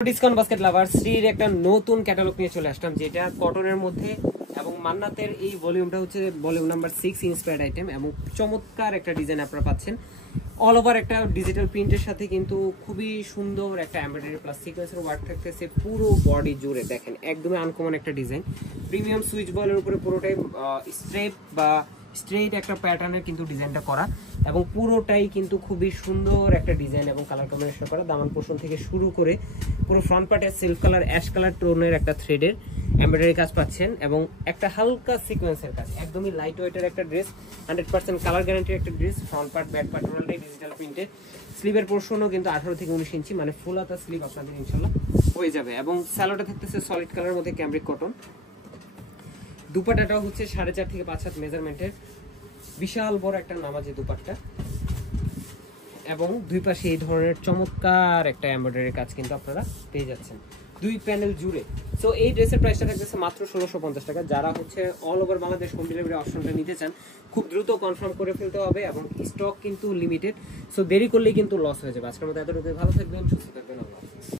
Discount basket লাভার শ্রীর একটা নতুন catalogue নিয়ে চলে আসলাম, যেটা কটনের মধ্যে এবং মান্নাতের এই ভলিউমটা হচ্ছে ভলিউম নাম্বার 6 ইন্সপায়ার্ড আইটেম এবং চমৎকার একটা ডিজাইন আপনারা পাচ্ছেন। অল ওভার একটা ডিজিটাল প্রিন্টের সাথে কিন্তু খুবই সুন্দর একটা এমব্রয়ডারি প্লাস সিকোয়েন্সের ওয়ার্ক থাকতেছে পুরো বডি জুড়ে। দেখেন একদমই আনকমন একটা ডিজাইন, প্রিমিয়াম সুইচ বলের উপরে পুরোটাই স্ট্রেপ বা স্ট্রেট একটা প্যাটার্নের কিন্তু ডিজাইনটা করা এবং পুরোটাই কিন্তু খুবই সুন্দর একটা ডিজাইন এবং কালার কম্বিনেশন করা। দামান পোর্শন থেকে শুরু করে পুরো ফ্রন্ট পার্টে সিল্ক কালার অ্যাশ কালার টোনের একটা থ্রেডের এমব্রয়ডারি কাজ পাচ্ছেন এবং একটা হালকা সিকোয়েন্সের কাজ। একদমই লাইট ওয়েটের একটা ড্রেস, 100% কালার গ্যারান্টির একটা dress. Front part back part টোটালটাই ডিজিটাল প্রিন্টেড। স্লিভের পোর্শনও কিন্তু 18 থেকে 19 ইঞ্চি, মানে ফুল হাতা স্লিভ আপনাদের ইনশাল্লাহ হয়ে যাবে এবং স্যালোটা থাকতেছে সলিড কালারের মধ্যে ক্যামব্রিক কটন। দুপাট্টাটাও হচ্ছে 4.5 থেকে 5 হাত মেজারমেন্টের বিশাল বড় একটা নামাজি দুপাট্টা এবং দুই পাশে এই ধরনের চমৎকার একটা এমব্রয়ডারি কাজ কিন্তু আপনারা পেয়ে যাচ্ছেন দুই প্যানেল জুড়ে। সো এই ড্রেসের প্রাইসটা থাকতেছে মাত্র 1650 টাকা। যারা হচ্ছে all over Bangladesh home delivery অপশনটা নিতে চান খুব দ্রুত কনফার্ম করে ফেলতে হবে এবং স্টক কিন্তু লিমিটেড। সো দেরি করলেই কিন্তু লস হয়ে যাবে। আজকের মতো এতটুকু, ভালো থাকবেন, সুস্থ থাকবেন।